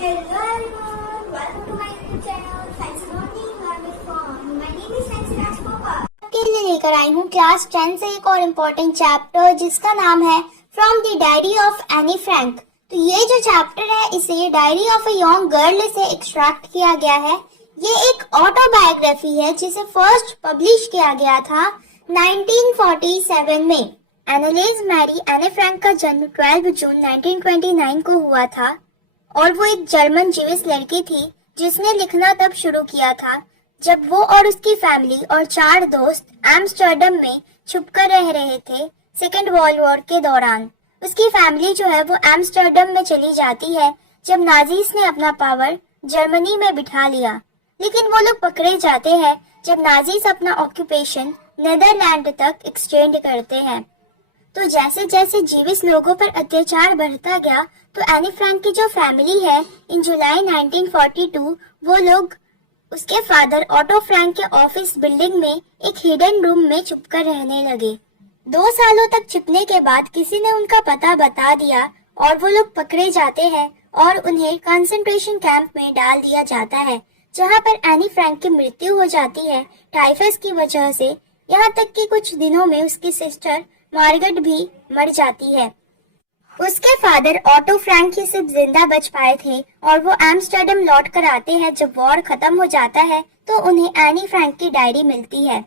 Hello everyone, welcome to my YouTube channel Fancy Learning Learn with Fun. My name is Fancy Rajgopal. के लिए लेकर आई हूँ class 10 से एक और इम्पोर्टेंट चैप्टर जिसका नाम है from the diary of Anne Frank. तो ये जो चैप्टर है इसे diary of a young girl से एक्सट्रैक्ट किया गया है। ये एक ऑटोबायोग्राफी है जिसे फर्स्ट पब्लिश किया गया था 1947 में। एनालिस मैरी एने फ्रैंक का जन्म 12 जून 1929 को हुआ था और वो एक जर्मन जीविश लड़की थी जिसने लिखना तब शुरू किया था जब वो और उसकी फैमिली और 4 दोस्त एम्स्टर्डम में छुपकर रह रहे थे सेकेंड वर्ल्ड वॉर के दौरान। उसकी फैमिली जो है वो एम्स्टर्डम में चली जाती है जब नाजीज ने अपना पावर जर्मनी में बिठा लिया, लेकिन वो लोग पकड़े जाते हैं जब नाजीज अपना ऑक्यूपेशन नेदरलैंड तक एक्सटेंड करते हैं। तो जैसे जैसे जीविश लोगों पर अत्याचार बढ़ता गया तो एनी फ्रैंक की जो फैमिली है इन जुलाई 1942 वो लोग उसके फादर ऑटो फ्रैंक के ऑफिस बिल्डिंग में एक हिडन रूम में छुपकर रहने लगे। 2 सालों तक छिपने के बाद किसी ने उनका पता बता दिया और वो लोग पकड़े जाते हैं और उन्हें कंसंट्रेशन कैंप में डाल दिया जाता है जहां पर एनी फ्रैंक की मृत्यु हो जाती है टाइफस की वजह से। यहाँ तक कि कुछ दिनों में उसकी सिस्टर मार्गरेट भी मर जाती है। उसके फादर ऑटो फ्रैंक ही सिर्फ जिंदा बच पाए थे और वो एम्स्टर्डम लौट कर आते हैं जब वॉर खत्म हो जाता है तो उन्हें एनी फ्रैंक की डायरी मिलती है।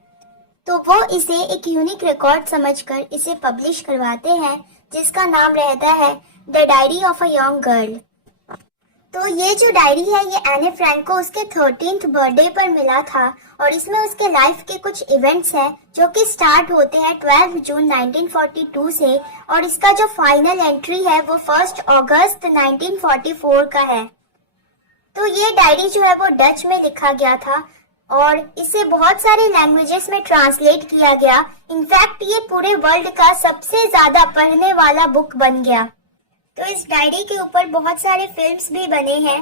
तो वो इसे एक यूनिक रिकॉर्ड समझकर इसे पब्लिश करवाते हैं जिसका नाम रहता है the diary of a young girl. तो ये जो डायरी है ये एनी फ्रैंक को उसके 13th बर्थडे पर मिला था और इसमें उसके लाइफ के कुछ इवेंट्स हैं जो कि स्टार्ट होते हैं 12 जून 1942 से और इसका जो फाइनल एंट्री है वो 1 अगस्त 1944 का है। तो ये डायरी जो है वो डच में लिखा गया था और इसे बहुत सारे लैंग्वेजेस में ट्रांसलेट किया गया। इनफैक्ट ये पूरे वर्ल्ड का सबसे ज्यादा पढ़ने वाला बुक बन गया। तो इस डायरी के ऊपर बहुत सारे फिल्म्स भी बने हैं।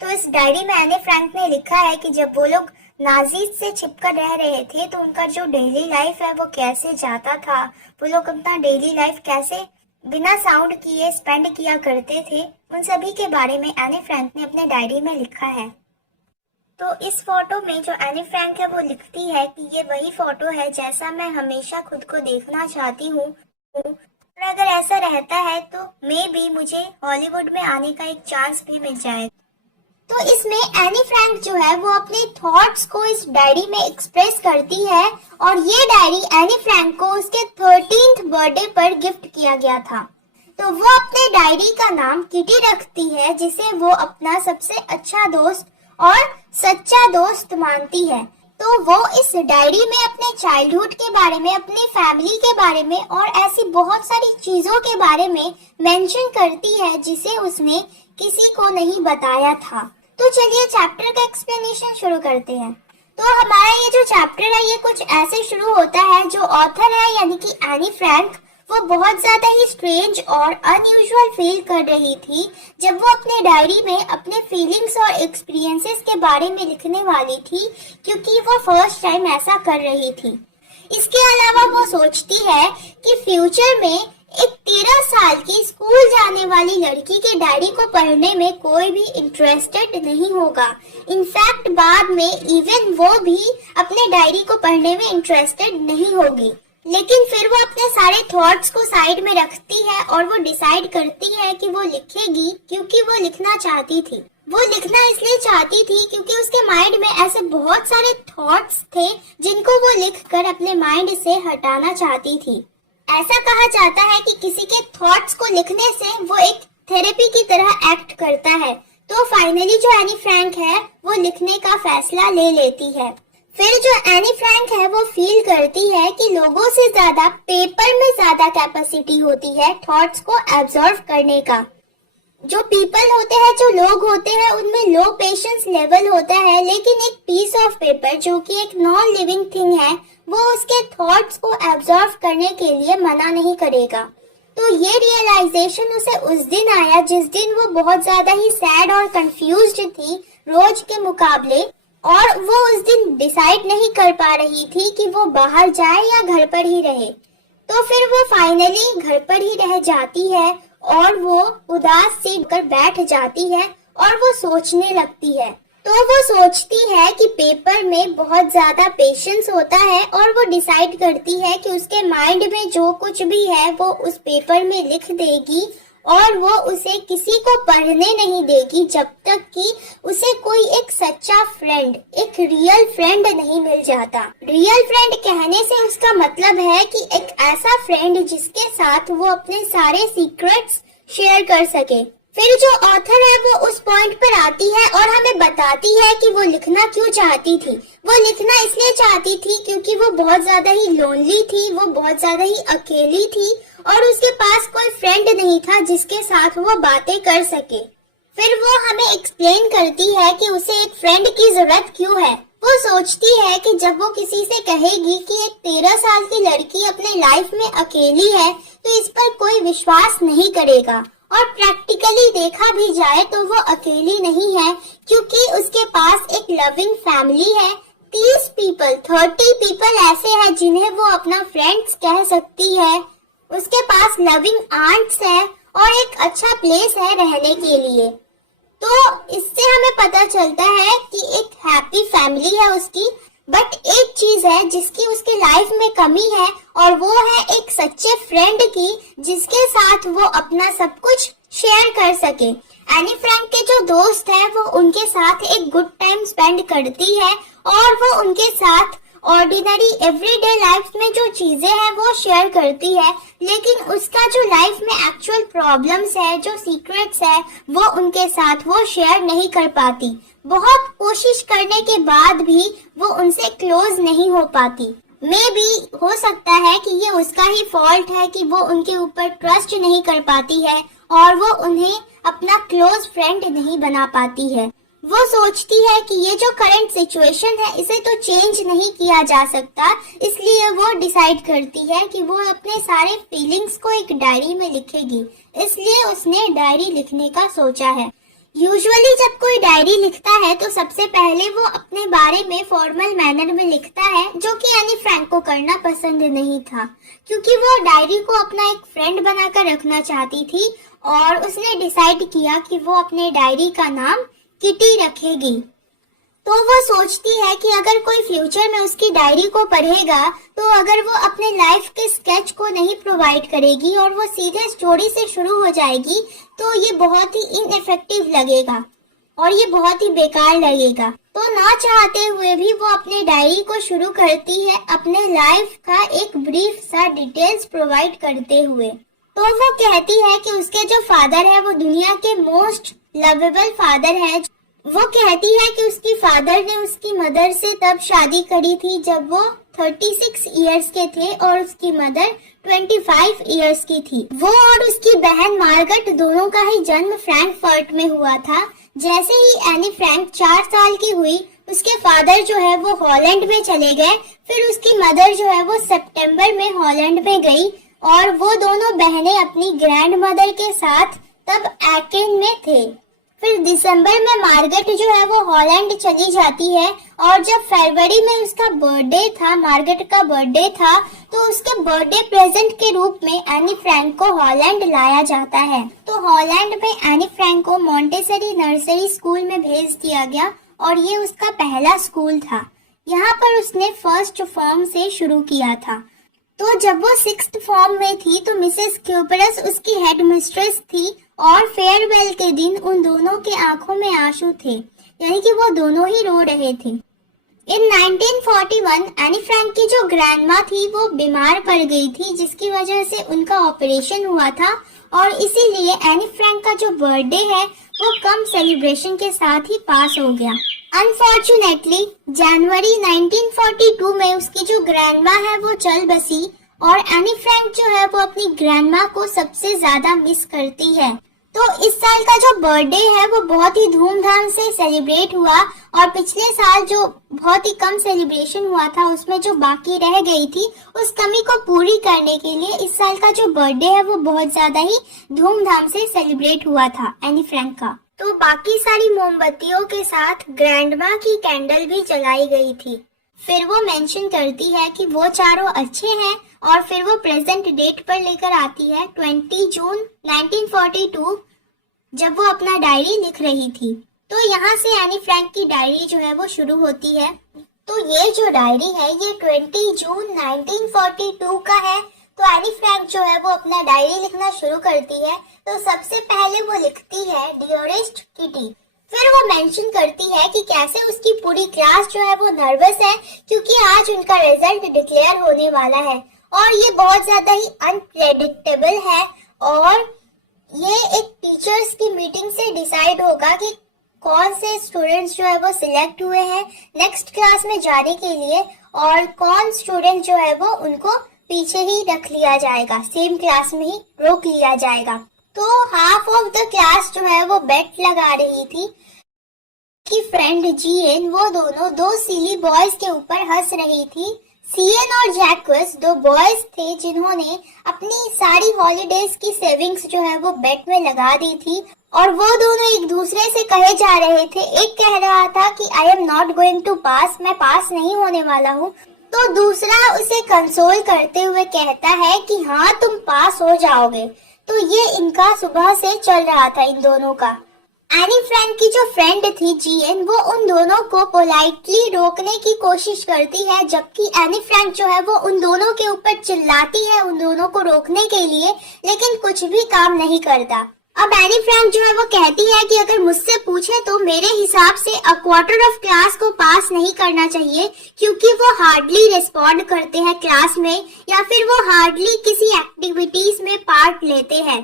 तो इस डायरी में एनी फ्रैंक ने लिखा है कि जब वो लोग नाजीज से छिपकर रह रहे थे तो उनका जो डेली लाइफ है वो कैसे जाता था, वो लोग अपना डेली लाइफ कैसे बिना साउंड किए स्पेंड किया करते थे, उन सभी के बारे में एनी फ्रैंक ने अपने डायरी में लिखा है। तो इस फोटो में जो एनी फ्रैंक है वो लिखती है कि ये वही फोटो है जैसा मैं हमेशा खुद को देखना चाहती हूँ और अगर ऐसा रहता है तो मे भी मुझे हॉलीवुड में आने का एक चांस भी मिल जाए। तो इसमें एनी फ्रैंक जो है वो अपने थॉट्स को इस डायरी में एक्सप्रेस करती है और ये डायरी एनी फ्रैंक को उसके 13th बर्थडे पर गिफ्ट किया गया था। तो वो अपने डायरी का नाम किटी रखती है जिसे वो अपना सबसे अच्छा दोस्त और सच्चा दोस्त मानती है। तो वो इस डायरी में अपने चाइल्डहुड के बारे में, अपनी फैमिली के बारे में और ऐसी बहुत सारी चीजों के बारे में मेंशन करती है जिसे उसने किसी को नहीं बताया था। तो चलिए चैप्टर का एक्सप्लेनेशन शुरू करते हैं। तो हमारा ये जो चैप्टर है ये कुछ ऐसे शुरू होता है, जो ऑथर है यानी कि एनी फ्रैंक वो बहुत ज्यादा ही स्ट्रेंज और अनयूजुअल फील कर रही थी जब वो अपने डायरी में अपने फीलिंग्स और एक्सपीरियंसेस के बारे में लिखने वाली थी, क्योंकि वो फर्स्ट टाइम ऐसा कर रही थी। इसके अलावा वो सोचती है कि फ्यूचर में एक 13 साल की स्कूल जाने वाली लड़की के डायरी को पढ़ने में कोई भी इंटरेस्टेड नहीं होगा। इनफैक्ट बाद में इवन वो भी अपने डायरी को पढ़ने में इंटरेस्टेड नहीं होगी। लेकिन फिर वो अपने सारे थॉट्स को साइड में रखती है और वो डिसाइड करती है कि वो लिखेगी क्योंकि वो लिखना चाहती थी। वो लिखना इसलिए चाहती थी क्योंकि उसके माइंड में ऐसे बहुत सारे थॉट्स थे जिनको वो लिखकर अपने माइंड से हटाना चाहती थी। ऐसा कहा जाता है कि किसी के थॉट्स को लिखने से वो एक थेरेपी की तरह एक्ट करता है। तो फाइनली जो एनी फ्रैंक है वो लिखने का फैसला ले लेती है। फिर जो एनी फ्रैंक है वो फील करती है कि लोगों से ज्यादा पेपर में ज्यादा कैपेसिटी होती है थॉट्स को एब्जॉर्व करने का। जो पीपल होते हैं, जो लोग होते हैं, उनमें लो पेशेंस लेवल होता है, लेकिन एक पीस ऑफ पेपर जो कि एक नॉन लिविंग थिंग है वो उसके थॉट्स को एब्जॉर्व करने के लिए मना नहीं करेगा। तो ये रियलाइजेशन उसे उस दिन आया जिस दिन वो बहुत ज्यादा ही सैड और कंफ्यूज्ड थी रोज के मुकाबले, और वो उस दिन डिसाइड नहीं कर पा रही थी कि वो बाहर जाए या घर पर ही रहे। तो फिर वो फाइनली घर पर ही रह जाती है और वो उदास सी होकर बैठ जाती है और वो सोचने लगती है। तो वो सोचती है कि पेपर में बहुत ज्यादा पेशेंस होता है और वो डिसाइड करती है कि उसके माइंड में जो कुछ भी है वो उस पेपर में लिख देगी और वो उसे किसी को पढ़ने नहीं देगी जब तक कि उसे कोई एक सच्चा फ्रेंड, एक रियल फ्रेंड नहीं मिल जाता। रियल फ्रेंड कहने से उसका मतलब है कि एक ऐसा फ्रेंड जिसके साथ वो अपने सारे सीक्रेट्स शेयर कर सके। फिर जो ऑथर है वो उस पॉइंट पर आती है और हमें बताती है कि वो लिखना क्यों चाहती थी। वो लिखना इसलिए चाहती थी क्योंकि वो बहुत ज्यादा ही लोनली थी, वो बहुत ज्यादा ही अकेली थी और उसके पास कोई फ्रेंड नहीं था जिसके साथ वो बातें कर सके। फिर वो हमें एक्सप्लेन करती है कि उसे एक फ्रेंड की जरूरत क्यों है। वो सोचती है कि जब वो किसी से कहेगी कि एक 13 साल की लड़की अपने लाइफ में अकेली है तो इस पर कोई विश्वास नहीं करेगा और प्रैक्टिकली देखा भी जाए तो वो अकेली नहीं है क्योंकि उसके पास एक लविंग फैमिली है। 30 पीपल ऐसे हैं जिन्हें वो अपना फ्रेंड्स कह सकती है। उसके पास लविंग आंट्स है और एक अच्छा प्लेस है रहने के लिए। तो इससे हमें पता चलता है कि एक हैप्पी फैमिली है उसकी। बट एक चीज है जिसकी उसके लाइफ में कमी है और वो है एक सच्चे फ्रेंड की जिसके साथ वो अपना सब कुछ शेयर कर सके। एनी फ्रैंक के जो दोस्त है वो उनके साथ एक गुड टाइम स्पेंड करती है और वो उनके साथ ऑर्डिनरी एवरीडे लाइफ में जो चीजें हैं वो शेयर करती है, लेकिन उसका जो लाइफ में एक्चुअल प्रॉब्लम्स है, जो सीक्रेट्स है, वो उनके साथ वो शेयर नहीं कर पाती। बहुत कोशिश करने के बाद भी वो उनसे क्लोज नहीं हो पाती। मे बी हो सकता है कि ये उसका ही फॉल्ट है कि वो उनके ऊपर ट्रस्ट नहीं कर पाती है और वो उन्हें अपना क्लोज फ्रेंड नहीं बना पाती है। वो सोचती है कि ये जो करंट सिचुएशन है इसे तो चेंज नहीं किया जा सकता, इसलिए वो डिसाइड करती है कि वो अपने सारे फीलिंग्स को एक डायरी में लिखेगी। इसलिए उसने डायरी लिखने का सोचा है। यूजुअली जब कोई डायरी लिखता है तो सबसे पहले वो अपने बारे में फॉर्मल मैनर में लिखता है, जो कि एनी फ्रैंक को करना पसंद नहीं था क्योंकि वो डायरी को अपना एक फ्रेंड बनाकर रखना चाहती थी और उसने डिसाइड किया कि वो अपने डायरी का नाम किटी रखेगी। तो वो सोचती है कि अगर कोई फ्यूचर में उसकी डायरी को पढ़ेगा तो अगर वो अपने लाइफ के स्केच को नहीं प्रोवाइड करेगी और वो सीधे स्टोरी से शुरू हो जाएगी तो ये बहुत ही इनइफेक्टिव लगेगा और ये बहुत ही बेकार लगेगा। तो ना चाहते हुए भी वो अपने डायरी को शुरू करती है अपने लाइफ का एक ब्रीफ सा डिटेल्स प्रोवाइड करते हुए। तो वो कहती है कि उसके जो फादर है वो दुनिया के मोस्ट लवेबल फादर है। वो कहती है कि उसकी फादर ने उसकी मदर से तब शादी करी थी जब वो 36 इयर्स के थे और उसकी मदर 25 इयर्स की थी। वो और उसकी बहन मार्गरेट दोनों का ही जन्म फ्रैंकफर्ट में हुआ था। जैसे ही एनी फ्रैंक 4 साल की हुई उसके फादर जो है वो हॉलैंड में चले गए। फिर उसकी मदर जो है वो सितंबर में हॉलैंड में गई और वो दोनों बहनें अपनी ग्रैंड मदर के साथ तब एकेन में थे। फिर दिसंबर में मार्गरेट जो है वो हॉलैंड चली जाती है और जब फरवरी में उसका बर्थडे था, मार्गरेट का बर्थडे था, तो उसके बर्थडे प्रेजेंट के रूप में एनी फ्रैंक को हॉलैंड लाया जाता है। तो हॉलैंड में एनी फ्रैंक को मॉन्टेसरी नर्सरी स्कूल में भेज दिया गया और ये उसका पहला स्कूल था। यहाँ पर उसने फर्स्ट फॉर्म से शुरू किया था। तो जब वो 6th फॉर्म में थी तो मिसेस क्यूपरस उसकी हेड मिस्ट्रेस थी और फेयरवेल के दिन उन दोनों के आंखों में आंसू थे, यानी कि वो दोनों ही रो रहे थे। इन 1941 एनी फ्रैंक की जो ग्रैंडमा थी वो बीमार पड़ गई थी, जिसकी वजह से उनका ऑपरेशन हुआ था और इसीलिए एनी फ्रैंक का जो बर्थडे है वो कम सेलिब्रेशन के साथ ही पास हो गया। अनफॉर्चुनेटली जनवरी 1942 में उसकी जो ग्रैंडमा है वो चल बसी और एनी फ्रैंक जो है वो अपनी ग्रैंडमा को सबसे ज्यादा मिस करती है। तो इस साल का जो बर्थडे है वो बहुत ही धूमधाम से सेलिब्रेट हुआ और पिछले साल जो बहुत ही कम सेलिब्रेशन हुआ था उसमें जो बाकी रह गई थी उस कमी को पूरी करने के लिए इस साल का जो बर्थडे है वो बहुत ज्यादा ही धूमधाम से सेलिब्रेट हुआ था एनी फ्रैंक का। तो बाकी सारी मोमबत्तियों के साथ ग्रैंडमा की कैंडल भी जलाई गई थी। फिर वो मेंशन करती है कि वो चारों अच्छे हैं और फिर वो प्रेजेंट डेट पर लेकर आती है 20 जून 1942 जब वो अपना डायरी लिख रही थी। तो यहाँ से एनी फ्रैंक की डायरी जो है वो शुरू होती है। तो ये जो डायरी है ये 20 जून 1942 का है। तो एनी फ्रैंक जो है वो अपना डायरी लिखना शुरू करती है। तो सबसे पहले वो लिखती है डियरेस्ट किटी। फिर वो मेंशन करती है कि कैसे उसकी पूरी क्लास जो है वो नर्वस है क्योंकि आज उनका रिजल्ट डिक्लेयर होने वाला है और ये बहुत ज्यादा ही अनप्रेडिक्टेबल है और ये एक टीचर्स की मीटिंग से डिसाइड होगा कि कौन से स्टूडेंट्स जो है वो सिलेक्ट हुए हैं नेक्स्ट क्लास में जाने के लिए और कौन स्टूडेंट जो है वो उनको पीछे ही रख लिया जाएगा, सेम क्लास में ही रोक लिया जाएगा। तो हाफ ऑफ द क्लास जो है वो बेट लगा रही थी कि फ्रेंड जीएन वो दोनों दो सिली बॉयज के ऊपर हंस रही थी। सीएन और जैक्वस दो बॉयज थे जिन्होंने अपनी सारी हॉलीडेज की सेविंग्स जो है वो बेट में लगा दी थी और वो दोनों एक दूसरे से कहे जा रहे थे। एक कह रहा था कि I am not going to pass, मैं पास नहीं होने वाला हूँ। तो दूसरा उसे कंसोल करते हुए कहता है कि हाँ तुम पास हो जाओगे। तो ये इनका सुबह से चल रहा था इन दोनों का। एनी फ्रैंक की जो फ्रेंड थी जीएन वो उन दोनों को पोलाइटली रोकने की कोशिश करती है जबकि एनी फ्रैंक जो है वो उन दोनों के ऊपर चिल्लाती है उन दोनों को रोकने के लिए, लेकिन कुछ भी काम नहीं करता। अब एनी फ्रैंक जो है वो कहती है कि अगर मुझसे पूछे तो मेरे हिसाब से अ क्वार्टर ऑफ क्लास को पास नहीं करना चाहिए क्योंकि वो हार्डली रिस्पॉन्ड करते हैं क्लास में या फिर वो हार्डली किसी एक्टिविटीज में पार्ट लेते हैं।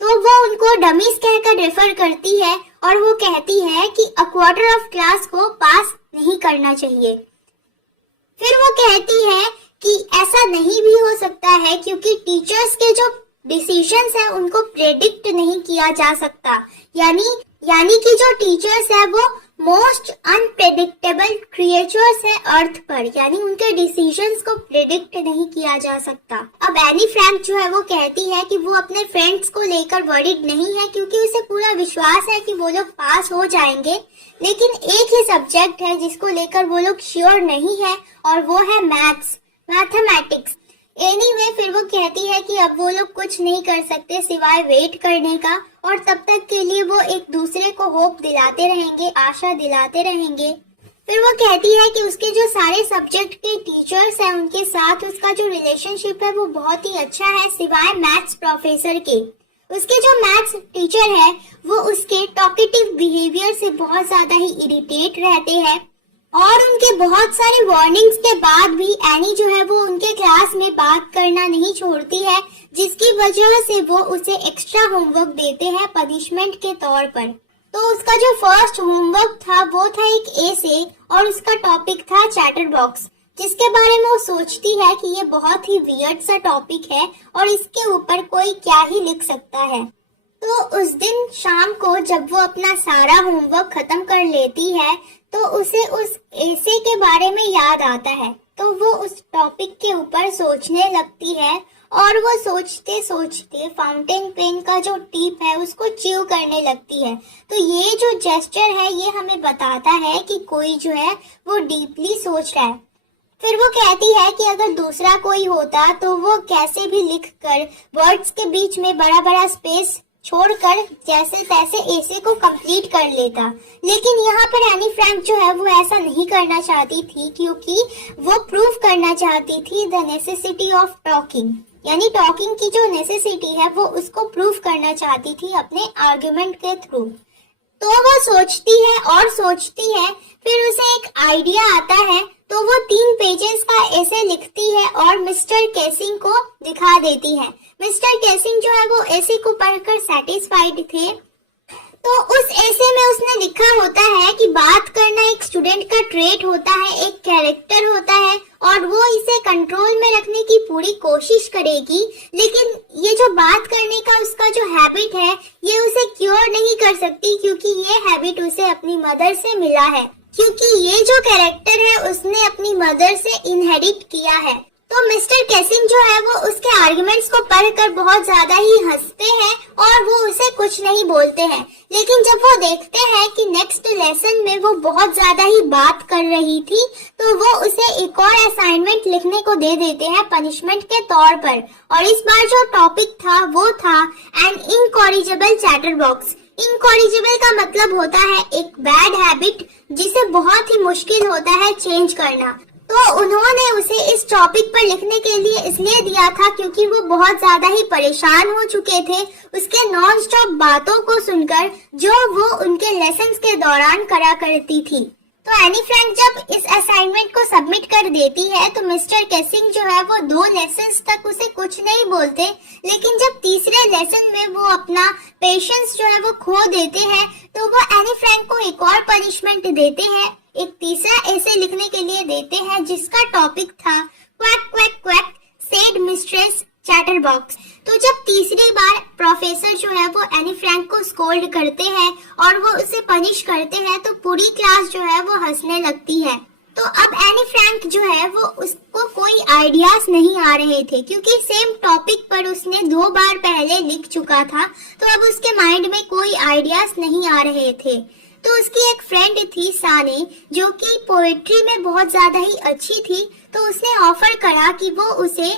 तो वो उनको डमीज कहकर रेफर करती है और वो कहती है कि अ क्वार्टर ऑफ क्लास को पास नहीं करना चाहिए। फिर वो कहती है कि ऐसा नहीं भी हो सकता है क्योंकि टीचर्स के जो डिसीजंस है उनको प्रेडिक्ट नहीं किया जा सकता, यानी कि जो टीचर्स है वो मोस्ट अनप्रेडिक्टेबल क्रिएचर्स है अर्थ पर, यानी उनके डिसीजंस को प्रेडिक्ट नहीं किया जा सकता। अब एनी फ्रैंक जो है वो कहती है कि वो अपने फ्रेंड्स को लेकर वरीड नहीं है क्योंकि उसे पूरा विश्वास है कि वो लोग पास हो जाएंगे, लेकिन एक ही सब्जेक्ट है जिसको लेकर वो लोग श्योर नहीं है और वो है मैथमेटिक्स। एनीवे फिर वो कहती है कि अब वो लोग कुछ नहीं कर सकते सिवाय वेट करने का और तब तक के लिए वो एक दूसरे को होप दिलाते रहेंगे, आशा दिलाते रहेंगे। फिर वो कहती है कि उसके जो सारे सब्जेक्ट के टीचर्स हैं उनके साथ उसका जो रिलेशनशिप है वो बहुत ही अच्छा है सिवाय मैथ्स प्रोफेसर के। उसके जो मैथ्स टीचर है वो उसके टॉकेटिव बिहेवियर से बहुत ज्यादा ही इरिटेट रहते हैं और उनके बहुत सारे वार्निंग्स के बाद भी एनी जो है वो उनके क्लास में बात करना नहीं छोड़ती है, जिसकी वजह से वो उसे एक्स्ट्रा होमवर्क देते हैं पनिशमेंट के तौर पर। तो उसका जो फर्स्ट होमवर्क था वो था एक एसे और उसका टॉपिक था चैटर बॉक्स, जिसके बारे में वो सोचती है कि ये बहुत ही वियर्ड सा टॉपिक है और इसके ऊपर कोई क्या ही लिख सकता है। तो उस दिन शाम को जब वो अपना सारा होमवर्क खत्म कर लेती है तो उसे उस एसे के बारे में याद आता है। तो वो उस टॉपिक के ऊपर सोचने लगती है और वो सोचते सोचते फाउंटेन पेन का जो टिप है उसको च्यू करने लगती है। तो ये जो जेस्चर है ये हमें बताता है कि कोई जो है वो डीपली सोच रहा है। फिर वो कहती है कि अगर दूसरा कोई होता तो वो कैसे भी लिखकर वर्ड्स के बीच में बड़ा बड़ा स्पेस छोड़कर जैसे तैसे एसे को कंप्लीट कर लेता, लेकिन यहाँ पर एनी फ्रैंक जो है वो ऐसा नहीं करना चाहती थी क्योंकि वो प्रूव करना चाहती थी द नेसेसिटी ऑफ टॉकिंग, यानी टॉकिंग की जो नेसेसिटी है वो उसको प्रूव करना चाहती थी अपने आर्गुमेंट के थ्रू। तो वो सोचती है और सोचती है, फिर उसे एक आइडिया आता है तो वो 3 पेजेस का एसे लिखती है और मिस्टर केसिंग को दिखा देती है। मिस्टर केसिंग जो है वो एसे को पढ़कर सेटिस्फाइड थे। तो उस एसे में उसने लिखा होता है कि बात करना एक स्टूडेंट का ट्रेट होता है, एक कैरेक्टर होता है और वो इसे कंट्रोल में रखने की पूरी कोशिश करेगी, लेकिन ये जो बात करने का उसका जो हैबिट है ये उसे क्योर नहीं कर सकती क्योंकि ये हैबिट उसे अपनी मदर से मिला है, क्योंकि ये जो कैरेक्टर है उसने अपनी मदर से इनहेरिट किया है। तो मिस्टर केसिंग जो है वो उसके आर्गुमेंट्स को पढ़कर बहुत ज्यादा ही हंसते हैं और वो उसे कुछ नहीं बोलते हैं। लेकिन जब वो देखते हैं कि नेक्स्ट लेसन में वो बहुत ज्यादा ही बात कर रही थी, तो वो उसे एक और असाइनमेंट लिखने को दे देते हैं पनिशमेंट के तौर पर। और इस बार जो टॉपिक था वो था एन इनकॉरिजिबल चैटरबॉक्स। इनकॉरिजिबल का मतलब होता है एक बैड हैबिट जिसे बहुत ही मुश्किल होता है चेंज करना। तो उन्होंने उसे इस टॉपिक पर लिखने के लिए इसलिए दिया था क्योंकि वो बहुत ज्यादा ही परेशान हो चुके थे उसके नॉन स्टॉप बातों को सुनकर जो वो उनके लेसन्स के दौरान करा करती थी। तो एनी फ्रैंक जब इस असाइनमेंट को सबमिट कर देती है तो मिस्टर केसिंग जो है वो 2 लेसन्स तक उसे कुछ नहीं बोलते, लेकिन जब तीसरे लेसन में वो अपना पेशेंस जो है वो खो देते हैं तो वो एनी फ्रैंक को एक और पनिशमेंट देते हैं, एक तीसरा ऐसे लिखने के लिए देते हैं जिसका टॉपिक था quack quack quack said mistress chatterbox. तो जब तीसरी बार प्रोफेसर जो है वो एनी फ्रैंक को स्कोल्ड करते हैं और वो उसे पनिश करते हैं तो पूरी क्लास जो है वो हंसने लगती है। तो अब एनी फ्रैंक जो है वो उसको कोई आइडियाज नहीं आ रहे थे क्योंकि सेम टॉपिक पर उसने 2 बार पहले लिख चुका था, तो अब उसके माइंड में कोई आइडियाज नहीं आ रहे थे। तो उसकी एक फ्रेंड थी साने जो कि पोएट्री में बहुत ज्यादा ही अच्छी थी, तो उसने ऑफर करा कि वो उसे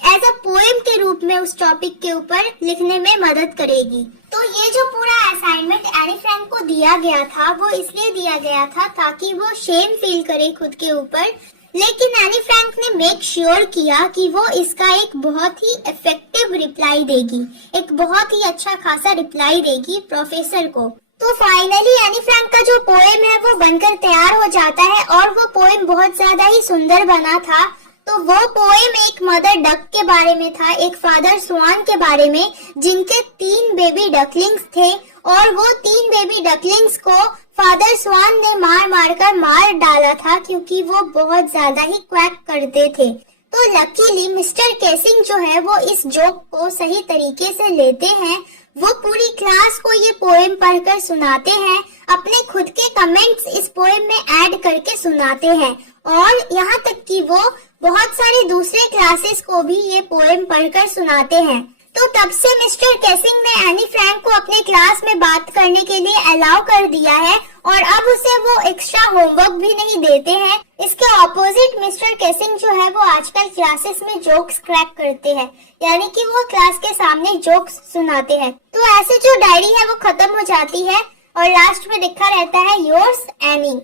एज अ पोएम के रूप में उस टॉपिक के ऊपर लिखने में मदद करेगी। तो ये जो पूरा असाइनमेंट एनी फ्रैंक को दिया गया था वो इसलिए दिया गया था ताकि वो शेम फील करे खुद के ऊपर, लेकिन एनी फ्रैंक ने मेक श्योर किया कि वो इसका एक बहुत ही इफेक्टिव रिप्लाई देगी, एक बहुत ही अच्छा खासा रिप्लाई देगी प्रोफेसर को। तो फाइनली एनी फ्रैंक का जो पोएम है वो बनकर तैयार हो जाता है और वो पोएम बहुत ज्यादा ही सुंदर बना था। तो वो पोएम एक मदर डक के बारे में था, एक फादर स्वान के बारे में जिनके 3 बेबी डकलिंग्स थे और वो 3 बेबी डकलिंग्स को फादर स्वान ने मार मार डाला था क्योंकि वो बहुत ज्यादा ही क्वैक करते थे। तो लकीली मिस्टर केसिंग जो है वो इस जोक को सही तरीके से लेते हैं, वो पूरी क्लास को ये पोएम पढ़कर सुनाते हैं, अपने खुद के कमेंट्स इस पोएम में ऐड करके सुनाते हैं और यहाँ तक कि वो बहुत सारे दूसरे क्लासेस को भी ये पोएम पढ़कर सुनाते हैं। तो तब से मिस्टर केसिंग ने एनी फ्रैंक को अपने क्लास में बात करने के लिए अलाउ कर दिया है और अब उसे वो एक्स्ट्रा होमवर्क भी नहीं देते हैं। इसके ऑपोजिट मिस्टर केसिंग जो है वो आजकल क्लासेस में जोक्स क्रैक करते हैं, यानी कि वो क्लास के सामने जोक्स सुनाते हैं। तो ऐसे जो डायरी है वो खत्म हो जाती है और लास्ट में लिखा रहता है योर्स एनी।